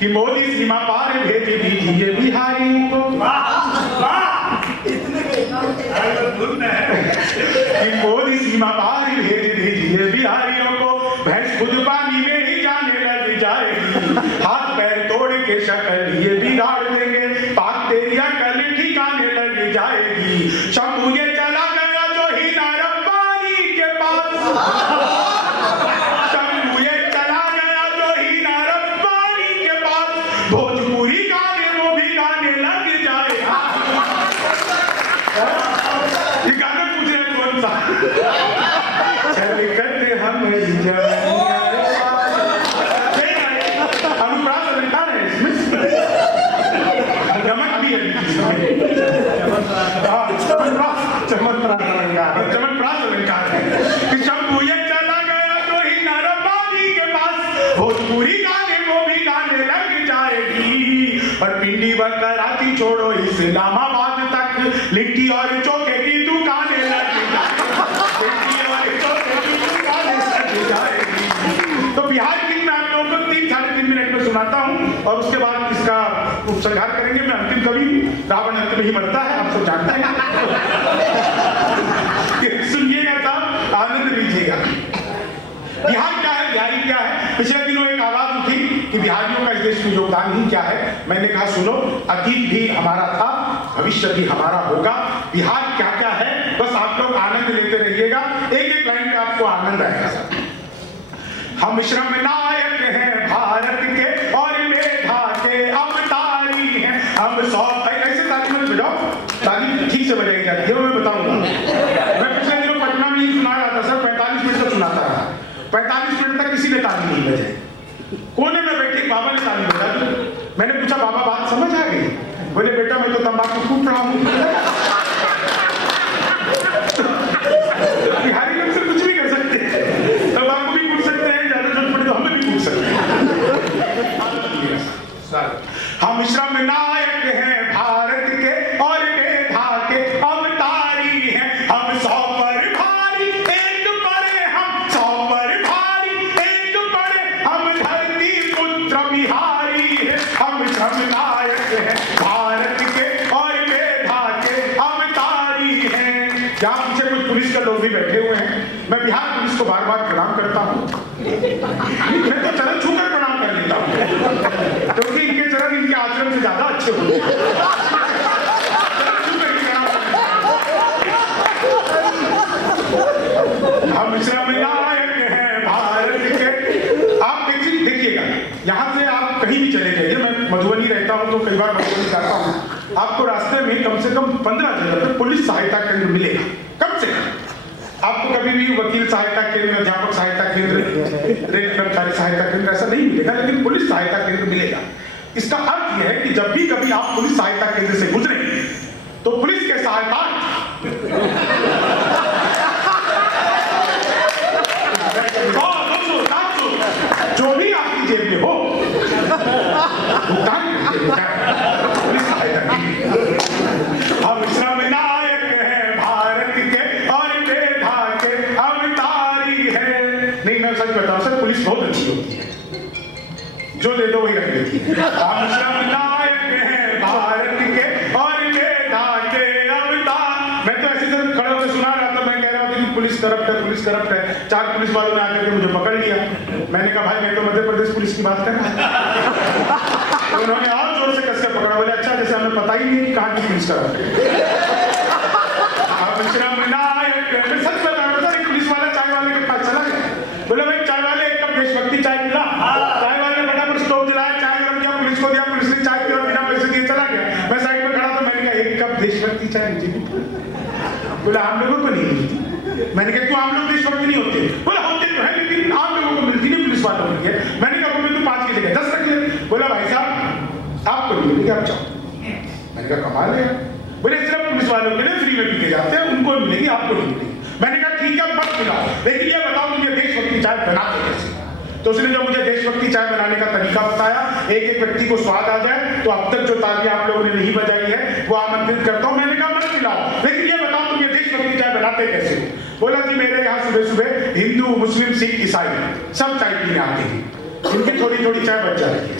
कि मोदी सीमा पार भेज दीजिए बिहारियों को, कि मोदी सीमा पार भेज दीजिए बिहारियों को, भैंस खुद पानी में ही जाने लग जाएगी, हाथ पैर तोड़ के शक्ल ये बिगाड़ देंगे, पाक तेरी अकल ठिकाने लग जाएगी। शंभू ये चला गया जो ही नारंबानी के पास, शंभू ये चला गया जो ही नारंबानी के पास, भोजपुरी गाने वो भी गाने लग जाएगा। ये गाना पूछ रहे कौन सा? चल करते हम अनुप्रास अलंकार है इसमें, गमक भी है, चमत्प्रास अलंकार है कि शंभू ये चला गया तो ही नारंबानी के पास, भोजपुरी गाने वो भी गाने लग जाएगी। और पिंडी व कराची छोड़ो इस्लामाबाद तक, लिट्टी और चोखे की दुकानें लग जाएगी। तो बिहार की मैं आप लोगों को 3-3.5 मिनट में सुनाता हूँ और उसके बाद इसका उपसंहार करेंगे। मैं अंतिम कवि, रावण अंत में ही मरता है, आप सब जानते हैं। सुनिएगा साहब, आनंद लीजिएगा। बिहार क्या है, बिहारी क्या है? पिछले दिनों एक आवाज उठी कि बिहारियों का इस देश में योगदान ही क्या है। मैंने कहा सुनो, अतीत भी हमारा था, भविष्य भी हमारा होगा। बिहार क्या क्या है बस आप लोग आनंद लेते रहिएगा, एक एक लाइन का आपको आनंद आएगा। हम श्रम नायक हैं भारत के और मेधा के अवतारी हैं, हम 100 ऐसे ताली मत बजाओ, ताली ठीक से बजाई जाती है, मैं बताऊंगा। मैं पिछले दिनों पटना में ही सुना रहा था सर, 45 मिनट तक सुनाता रहा, 45 मिनट तक किसी ने ताली नहीं बजाई। कोने में बैठे बाबा ने ताली बजा दी। मैंने पूछा बाबा बात समझ आ गई? बोले बेटा मैं तो तंबाकू खूब रहा हूँ। बिहारी लोग से कुछ भी कर सकते हैं, तंबाकू भी कूट सकते हैं, ज्यादा जरूरत पड़े तो हमें भी कूट सकते हैं। हम श्रम नायक हैं भारत के और मेधा के अवतारी हैं, हम 100 पर भारी एक पड़े, हम 100 पर भारी एक पड़े, हम धरती पुत्र बिहारी हैं, हम श्रम नायक हैं भारत के और मेधा के अवतारी हैं। यहाँ पीछे कुछ पुलिस के लोग भी बैठे हुए हैं, मैं बिहार पुलिस को बार बार प्रणाम करता हूँ। मैं तो चरण छूकर प्रणाम कर लेता हूँ, क्योंकि इनके चरण इनके आचरण से ज्यादा अच्छे होते हैं। हम श्रम नायक हैं भारत के। आप देखिएगा, यहाँ से आप कहीं भी चले जाइए, मैं मधुबनी रहता हूँ तो कई बार मधुबनी जाता हूँ, आपको रास्ते में कम से कम 15 जगह पे पुलिस सहायता केंद्र मिलेगा, कम से कम। आपको कभी भी वकील सहायता केंद्र, अध्यापक सहायता केंद्र, रेल कर्मचारी सहायता केंद्र ऐसा नहीं मिलेगा, लेकिन पुलिस सहायता केंद्र मिलेगा। इसका अर्थ यह है कि जब भी कभी आप पुलिस सहायता केंद्र से गुजरे तो पुलिस के सहायता जो भी आपकी जेब में हो भुगतान पुलिस सहायता। हम श्रम नायक हैं भारत के और मेधा के अवतारी हैं। नहीं मैं सच बताऊं सर, पुलिस बहुत अच्छी होती है, जो दे दो वही रख लेती है। हम श्रम नायक हैं भारत के और मेधा के अवतार। मैं तो ऐसे सर खड़े होकर सुना रहा था, मैं कह रहा था कि पुलिस करप्ट है, पुलिस करप्ट है। 4 पुलिस वालों ने आकर के मुझे पकड़ लिया। मैंने कहा भाई मैं तो मध्य प्रदेश पुलिस की बात कर रहा हूं। तो उन्होंने और जोर से कसकर पकड़ा, बोले अच्छा जैसे हमें पता ही नहीं कहाँ की पुलिस करप्ट है। हम श्रम नायक, मैं सच बता रहा था, एक पुलिस वाला चाय वाले के पास चला गया, बोले भाई चाय वाले एक कप देशभक्ति चाय मिला। चाय वाले ने फटाफट स्टोव जलाया, चाय गरम किया, पुलिस को दिया, पुलिस ने चाय पिया, बिना पैसे दिए चला गया। मैं साइड में खड़ा था, मैंने कहा एक कप देशभक्ति चाय मुझे भी। बोला आप लोगों को नहीं मिलती। मैंने कहा क्यों, आप लोग देशभक्त नहीं होते? बोला होते तो है लेकिन आप लोगों को मिलती नहीं, पुलिस वालों को मिलती है। मैंने कहा रुपये तो 5 की जगह 10 रख ले। बोला भाई साहब आपको नहीं मिलेगी, आप जाओ। मैंने कहा कमाल है। बोले सिर्फ पुलिस वालों के लिए फ्री में पीके जाते हैं, उनको मिलेगी आपको नहीं मिलेगी। मैंने कहा ठीक है मत मिलाओ, लेकिन ये बताओ मुझे देशभक्ति चाय बनाते कैसे? तो उसने जो मुझे देशभक्ति चाय बनाने का तरीका बताया, एक एक व्यक्ति को स्वाद आ जाए, तो अब तक जो तालियां आप लोगों ने नहीं बजाई है वो आमंत्रित करता हूं। मैंने कहा मत मिलाओ, लेकिन ये बताओ तुम ये देशभक्ति चाय बनाते कैसे? बोला जी मेरे यहाँ सुबह सुबह हिंदू, मुस्लिम, सिख, ईसाई सब चाय पीने आते हैं, इनकी थोड़ी थोड़ी चाय बच जाती है।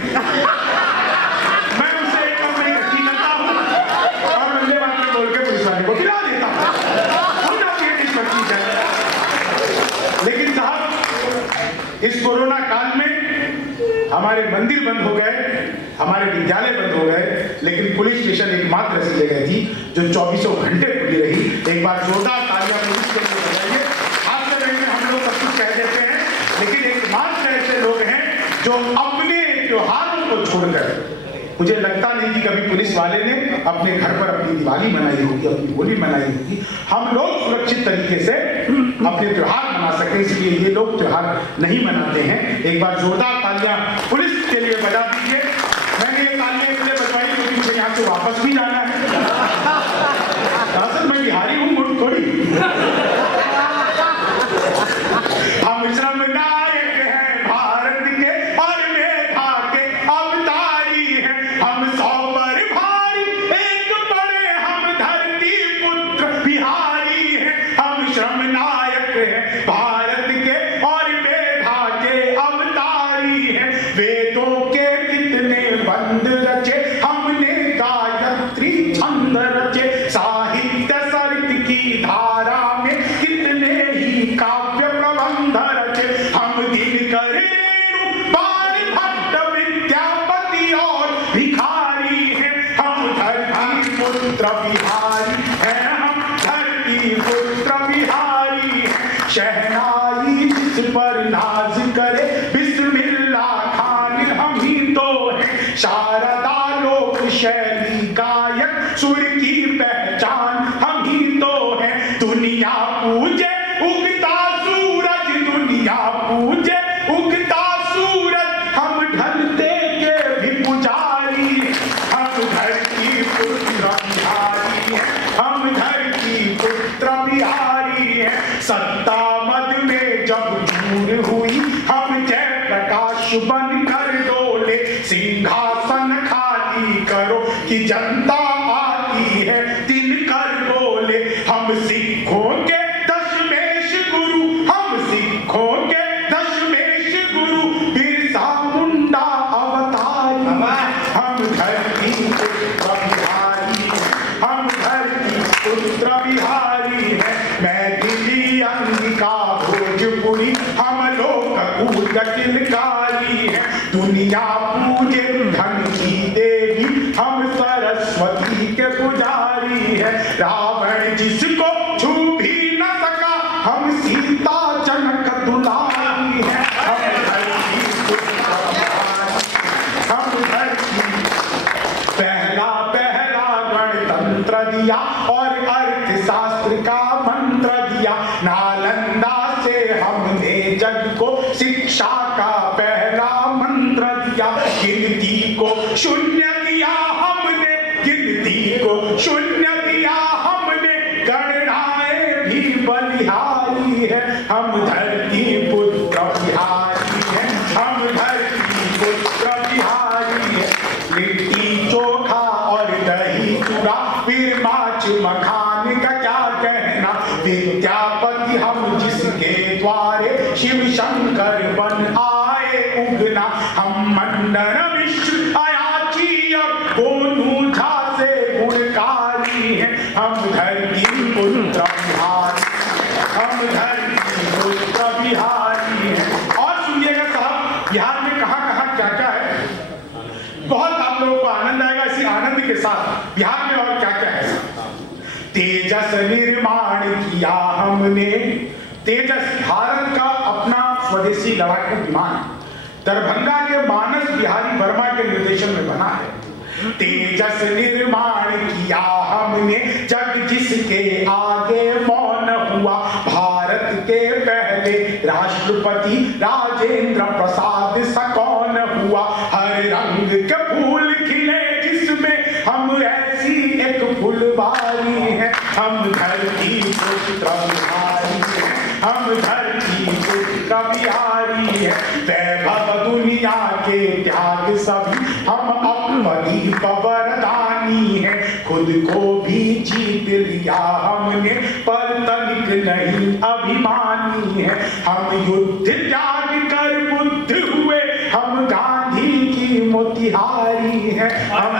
मैं उससे एक कंपनी इकट्ठी करता हूँ और बंदे बातें बोल के पुलिस वाले को गिरा देता हूँ। हो जाती है निष्पत्ति है। लेकिन साहब, इस कोरोना काल में हमारे मंदिर बंद हो गए, हमारे विद्यालय बंद हो गए, लेकिन पुलिस स्टेशन एकमात्र ऐसी जगह थी जो 24 घंटे खुली रही। एक बार जोरदार तालियां पुलिस के लिए बजाइए। आपसे पहले हम लोग सब कुछ कह देते हैं, लेकिन एकमात्र ऐसे लोग हैं जो अपने त्योहारों को छोड़कर, मुझे लगता नहीं कि कभी पुलिस वाले ने अपने घर पर अपनी दिवाली मनाई होगी, अपनी होली मनाई होगी। हम लोग सुरक्षित तरीके से अपने त्योहार मना सके, इसलिए ये लोग त्योहार नहीं मनाते हैं। एक बार जोरदार तालियां पुलिस के लिए बजा दीजिए। मैंने ये तालियां इसलिए बजवाई क्योंकि मुझे यहाँ से वापस भी जाना है। दरअसल मैं बिहारी हूँ, मुझे थोड़ी। हम श्रम नायक हैं भारत के और मेधा के अवतारी हैं। हम 100 पर भारी एक बड़े, हम धरती पुत्र बिहारी हैं। हम श्रम नायक हैं भारत के और मेधा के अवतारी हैं। वेदों के कितने बंद रचे हमने, गायत्री छंद रचे, साहित्य सरित की धारा में कितने ही काव्य प्रबंध रचे। हम दिनकर रेणु बारी भट्ट विद्यापति और भिखारी हैं। हम धरती पुत्र बिहारी हैं, हम धरती पुत्र बिहारी हैं। शहनाई जिस पर नाज करे बिस्मिल्लाह खान हम ही तो हैं। शारदा लोक शैली गायक सुर की पहचान हम ही तो हैं। दुनिया पूजे उगता सूरज, दुनिया पूजे उगता सूरज, हम ढलते के भी पुजारी हैं। हम धरती पुत्र बिहारी हैं, हम धरती पुत्र बिहारी हैं। सत्ता मद में जब चूर हुई, हम जय प्रकाश बन कर डोले। सिंहासन खाली करो कि जनता आती है, दिन कर बोले। हम सिखों के दशमेश गुरु, हम सिखों के दशमेश गुरु, बिरसा मुंडा अवतारी। हम धरती पुत्र बिहारी हैं, हम धरती पुत्र बिहारी हैं। मैथिली अंगिका भोजपुरी, हम लोग कूद किलकारी हैं। दुनिया पूजे धन की देवी, हम सरस्वती के पुजारी हैं। रावण जिसको छू भी न सका, हम सीता जनक दुलारी हैं। हम धरती पुत्र बिहारी, हम धरती। पहला पहला गणतंत्र दिया और अर्थशास्त्र का मंत्र दिया। नालंदा से हमने जग को शिक्षा का पहला मंत्र दिया। गिनती को शून्य दिया हमने, गिनती को शून्य दिया हमने। गणनाएं भी बलिहारी है, हम धरती पुत्र बिहारी हैं, हम धरती पुत्र बिहारी हैं। लिट्टी चोखा और दही चूड़ा, फिर माछ मखान का क्या कहना। विद्यापति हम जिसके द्वारे, शिव शंकर बन आए उगना। हम मंडन मिश्र अयाची और गोनू झा से गुणकारी हैं। हम धरती पुत्र बिहारी, हम धरती पुत्र बिहारी हैं। और सुनिएगा साहब, बिहार में कहाँ कहाँ क्या क्या है, बहुत आप लोगों को आनंद आएगा। इसी आनंद के साथ बिहार में और क्या क्या है। तेजस निर्माण किया हमने, तेजस भारत का अपना स्वदेशी लड़ाकू विमान दरभंगा के मानस बिहारी वर्मा के निर्देशन में बना है। तेजस निर्माण किया हमने, जग जिसके आगे मौन हुआ। भारत के पहले राष्ट्रपति राजेंद्र प्रसाद सा कौन हुआ। हर रंग के फूल खिले जिसमें, हम ऐसी एक फुलवारी हैं। हम धरती पुत्र बिहारी हैं, हम धरती पुत्र बिहारी हैं। वैभव दुनिया के त्याग सभी, हम अपनी वरदानी हैं। खुद को भी जीत लिया हमने, पर तनिक नहीं अभिमानी है। हम युद्ध त्याग कर बुद्ध हुए, हम गांधी की की मोतिहारी है, हम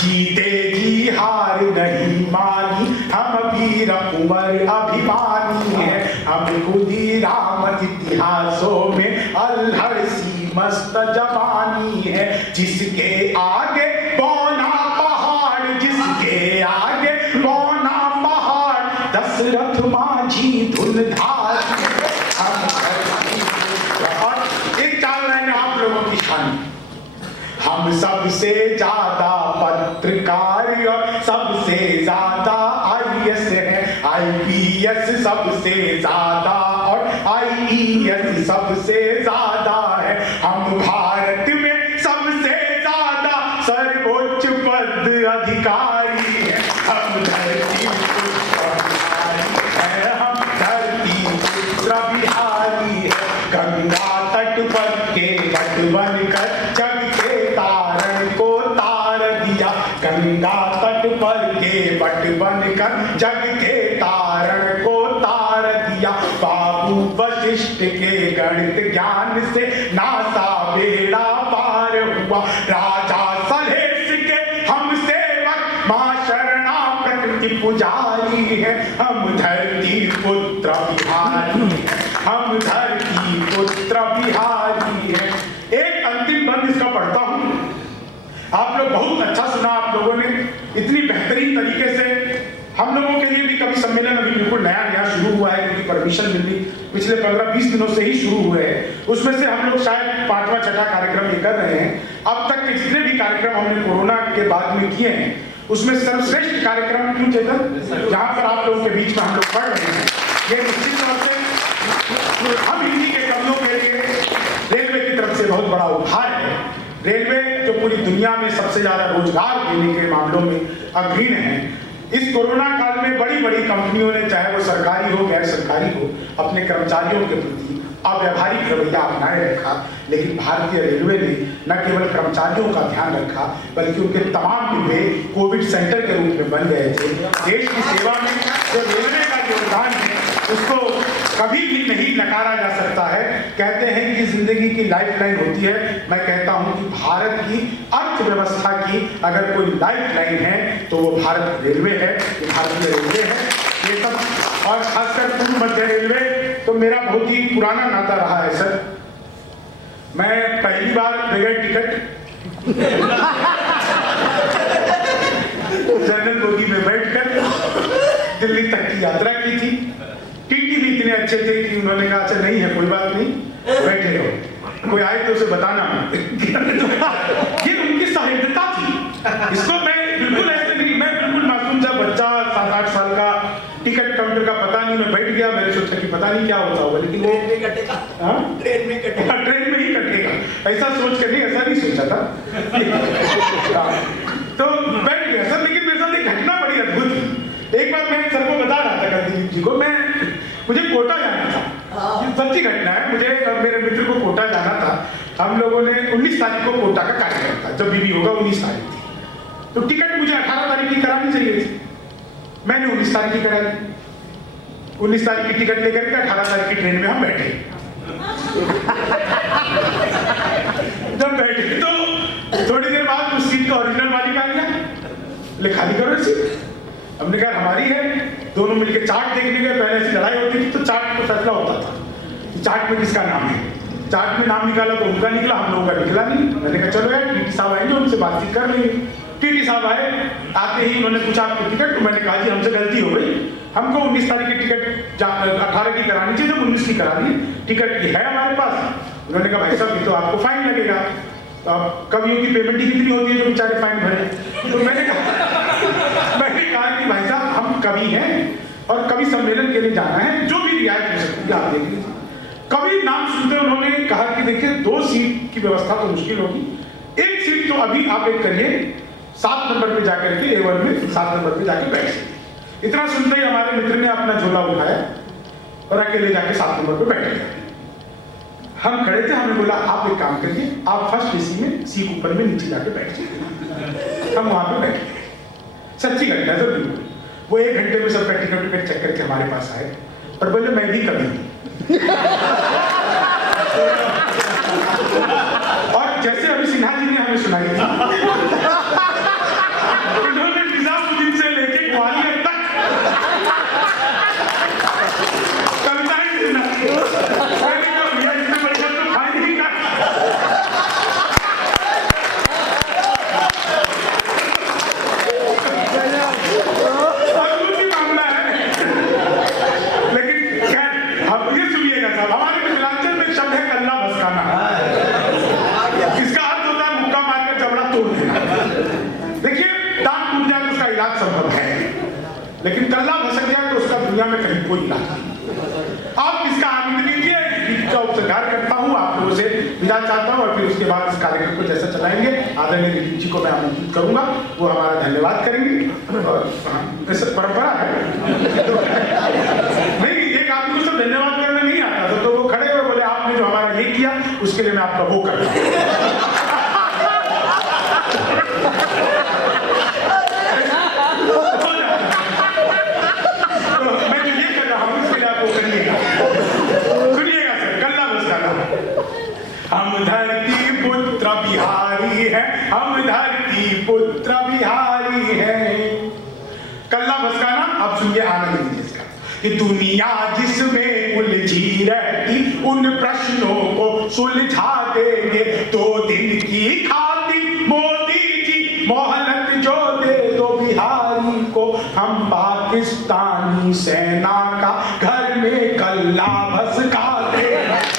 जीते जी हार नहीं मानी, हम वीर कुंवर अभिमानी है, हम खुदीराम इतिहासों में अल्हड़ सी मस्त जवानी है, जिसके आगे बौना पहाड़, जिसके आगे बौना पहाड़, दशरथ माझी धुनधार। और एक चाल मैंने आप लोगों की शान, हम सबसे ज्यादा पत्रकार और सबसे ज्यादा IAS है, IPS सबसे ज्यादा और IES सबसे ज्यादा है, हम भारत में सबसे ज्यादा सर्वोच्च पद अधिकारी है, हम धरती है, हम धरती पुत्र बिहारी है, गंगा तट पर के घट बनकर जग के तारण को तार दिया, गंगा तट पर के बट बनकर जग के तारण को तार दिया, बाबू वशिष्ठ के गणित ज्ञान से नासा बेड़ा पार हुआ, राजा सलहेश के हम सेवक मां शरणा प्रकृति पुजारी है, हम धरती पुत्र बिहारी है, हम धरती पुत्र बिहारी है। एक अंतिम बंद इसका पढ़ता हूं, आप लोग बहुत अच्छा सुना, आप लोगों ने इतनी बेहतरीन तरीके से, हम लोगों के लिए भी कवि सम्मेलन अभी बिल्कुल नया नया शुरू हुआ है, क्योंकि परमिशन मिली पिछले 15-20 दिनों से ही शुरू हुए हैं, उसमें से हम लोग शायद 5वां 6ठा कार्यक्रम ये कर रहे हैं। अब तक के जितने भी कार्यक्रम हमने कोरोना के बाद में किए हैं, उसमें सर्वश्रेष्ठ कार्यक्रम क्यों चेतन, जहां पर आप लोगों के बीच में हम लोग पढ़ रहे हैं, ये निश्चित तौर से हम हिंदी के कवियों के लिए रेलवे की तरफ से बहुत बड़ा उपहार है। रेलवे जो पूरी दुनिया में सबसे ज्यादा रोजगार देने के मामलों में अग्रणी है, इस कोरोना काल में बड़ी बड़ी कंपनियों ने, चाहे वो सरकारी हो गैर सरकारी हो, अपने कर्मचारियों के प्रति अव्यवहारिक रवैया अपनाए रखा, लेकिन भारतीय रेलवे ने न केवल कर्मचारियों का ध्यान रखा, बल्कि उनके तमाम डिब्बे कोविड सेंटर के रूप में बन गए थे। देश की सेवा में जो रेलवे का योगदान है उसको कभी भी नहीं नकारा जा सकता है। कहते हैं कि जिंदगी की लाइफलाइन होती है, मैं कहता हूं कि भारत की अर्थव्यवस्था की अगर कोई लाइफलाइन है तो वो भारत रेलवे है, भारतीय रेलवे है। ये सब, और खासकर पूर्व मध्य रेलवे तो मेरा बहुत ही पुराना नाता रहा है सर। मैं पहली बार बगैर टिकट जनरल बोगी में बैठकर दिल्ली तक की यात्रा की थी। टीटी भी इतने अच्छे थे कि उन्होंने कहा अच्छा नहीं है, कोई बात नहीं, बैठे रहो, कोई आए तो उसे बताना। ये उनकी सहृदयता थी, इसको मैं बिल्कुल ऐसे नहीं, मैं बिल्कुल मासूम सा बच्चा 7-8 साल का, टिकट काउंटर का पता नहीं, मैं बैठ गया, मैंने सोचा कि पता नहीं क्या होता होगा, लेकिन वो ट्रेन में कटेगा, ट्रेन में ही कटेगा, ऐसा सोच कर नहीं, ऐसा नहीं सोचा था। तो बैठ गया सर, लेकिन मेरे साथ एक घटना बड़ी अद्भुत थी। एक बार मैं सर को बता रहा था दिलीप जी को, मुझे कोटा जाना था, सच्ची घटना है, मुझे और मेरे मित्र को कोटा जाना था। हम लोगों ने 19 तारीख को कोटा का कार्यक्रम था, जब भी होगा 19 तारीख थी, तो टिकट मुझे 18 तारीख की करानी चाहिए थी, मैंने 19 तारीख की कराई। 19 तारीख की टिकट लेकर के 18 तारीख की ट्रेन में हम बैठे। जब बैठे तो थोड़ी देर बाद उस सीट का ओरिजिनल मालिक आ गया, ले खाली करो सीट। हमने कहा हमारी है, दोनों मिलकर चार्ट देखने गए, पहले ऐसी लड़ाई होती थी तो चार्ट को फैसला होता था, चार्ट में किसका नाम है, चार्ट में नाम निकाला तो उनका निकला, हम लोगों का निकला नहीं। मैंने कहा चलो यार टीटी साहब आएंगे, उनसे बातचीत कर लेंगे। टीटी साहब आए, आते ही उन्होंने पूछा आपकी टिकट, तो मैंने कहा जी हमसे गलती हो गई, हमको 19 तारीख की टिकट 18 की करानी चाहिए, तो 19 की करानी, टिकट है हमारे पास। उन्होंने कहा भाई साहब ये तो आपको फाइन लगेगा, तो अब कवियों की पेमेंट ही कितनी होती है जो बेचारे फाइन भरे। तो मैंने कहा कि भाई साहब हम कवि हैं और कवि सम्मेलन के लिए जाना है, जो भी रियायत हो सकती है आप देख लीजिए। कवि नाम सुनते उन्होंने कहा कि देखिए 2 सीट की व्यवस्था तो मुश्किल होगी, 1 सीट तो अभी आप एक करिए, 7 नंबर पे जाकर के A1 में 7 नंबर पे जाके बैठ सकते। इतना सुनते ही हमारे मित्र ने अपना झोला उठाया और अकेले जाके 7 नंबर पे बैठ गए। हम खड़े थे, हमने बोला आप एक काम करिए, आप फर्स्ट AC में सीट ऊपर में नीचे जाके बैठ जाइए। हम वहां पे बैठ गए, सच्ची घटना सर बिल्कुल। वो 1 घंटे में सब टिकट चेक करके हमारे पास आए और बोले मैं भी कवि हूं। आदरणीय दिलीप जी को मैं आमंत्रित करूंगा, वो हमारा धन्यवाद करेंगे। और ऐसा परंपरा है नहीं, एक आदमी को तो धन्यवाद करना नहीं आता था, तो वो खड़े हुए बोले आपने जो हमारा ये किया उसके लिए मैं आपका वो कर रहा हूं। हम धरती पुत्र बिहारी है, हम धरती पुत्र बिहारी है। कल्ला बसकाना आप सुनिए आनंद लीजिए इसका। कि दुनिया जिसमें उलझी रहती उन प्रश्नों को सुलझा देंगे, 2 दिन की खातिर मोदी जी मोहलत जो दे दो बिहारी को, हम पाकिस्तानी सेना का घर में कल्ला भसका दे,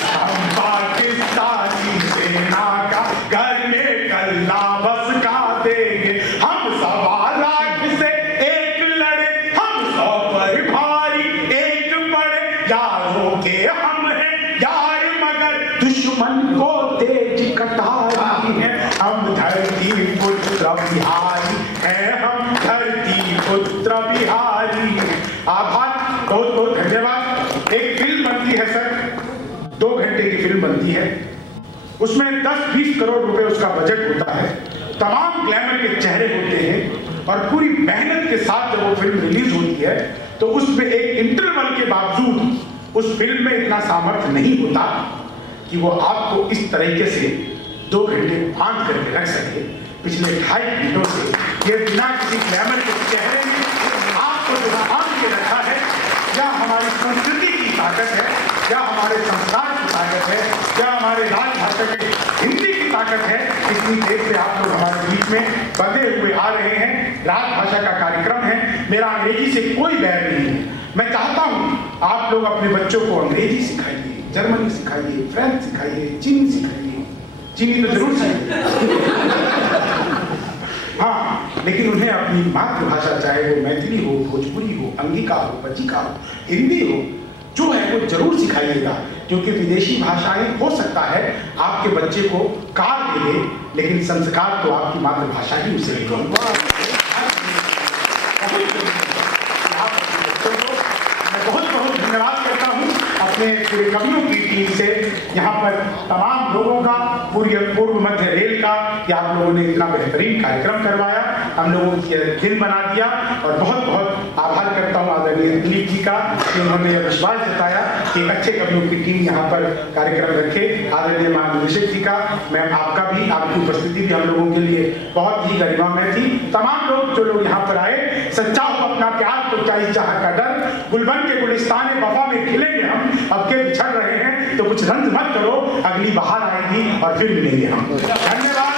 हम पाकिस्तानी सेना का घर में कल्ला भसका देंगे। हम 1.25 लाख से एक लड़े, हम 100 पर भारी एक पड़े, यारों के हम हैं यार मगर दुश्मन को तेज कटारी है। हम धरती पुत्र बिहारी है, हम धरती पुत्र बिहारी। आभार, बहुत बहुत धन्यवाद। एक फिल्म बनती है सर, 2 घंटे की फिल्म बनती है, उसमें 10-20 करोड़ रुपए उसका बजट होता है, तमाम ग्लैमर के चेहरे होते हैं, और पूरी मेहनत के साथ जब वो फिल्म रिलीज होती है तो उसमें एक इंटरवल के बावजूद उस फिल्म में इतना सामर्थ्य नहीं होता कि वो आपको इस तरीके से 2 घंटे बांध करके रख सके। पिछले 2.5 घंटों से ये बिना किसी ग्लैमर के चेहरे में आपको जो बांध के रखा है, या हमारी संस्कृति की ताकत है, या हमारे संस्कार की ताकत है, या हमारे राजभाषा की हिंदी की ताकत है। इतनी देर से आप लोग हमारे बीच में बंधे हुए आ रहे हैं। राजभाषा का कार्यक्रम है, मेरा अंग्रेजी से कोई बैर नहीं है। मैं चाहता हूँ आप लोग अपने बच्चों को अंग्रेजी सिखाइए, जर्मनी सिखाइए, फ्रेंच सिखाइए, चीनी सिखाइए। चीनी तो जरूर सिखाइए हाँ, लेकिन उन्हें अपनी मातृभाषा, चाहे वो मैथिली हो, भोजपुरी हो, अंगिका हो, बज्जिका हो, हिंदी हो, जो है वो जरूर सिखाइएगा। क्योंकि विदेशी भाषाएं हो सकता है आपके बच्चे को कार दे दे, लेकिन संस्कार तो आपकी मातृभाषा ही उसे देगी। मैं बहुत बहुत धन्यवाद करता हूँ अपने पूरे कवियों की टीम से, यहाँ पर तमाम लोगों का, पूर्व मध्य रेल का, कि आप लोगों ने इतना बेहतरीन कार्यक्रम करवाया, हम लोगों के दिन बना दिया। और बहुत बहुत आभार करता हूँ आदरणीय दिलीप जी का कि उन्होंने यह विश्वास जताया कि अच्छे कवियों की टीम यहाँ पर कार्यक्रम रखे। आदरणीय महानिदेशक जी का, मैम आपका भी, आपकी उपस्थिति भी हम लोगों के लिए बहुत ही गरिमामय थी। तमाम लोग जो लोग यहाँ पर आए, सच्चा हो अपना प्यार तो चाहे चाह का डर, गुलबन के गुलिस्तान वफा में खिलेंगे हम, अब के बिछड़ रहे हैं तो कुछ रंज मत करो, अगली बहार आएगी और फिर मिलेंगे हम। धन्यवाद।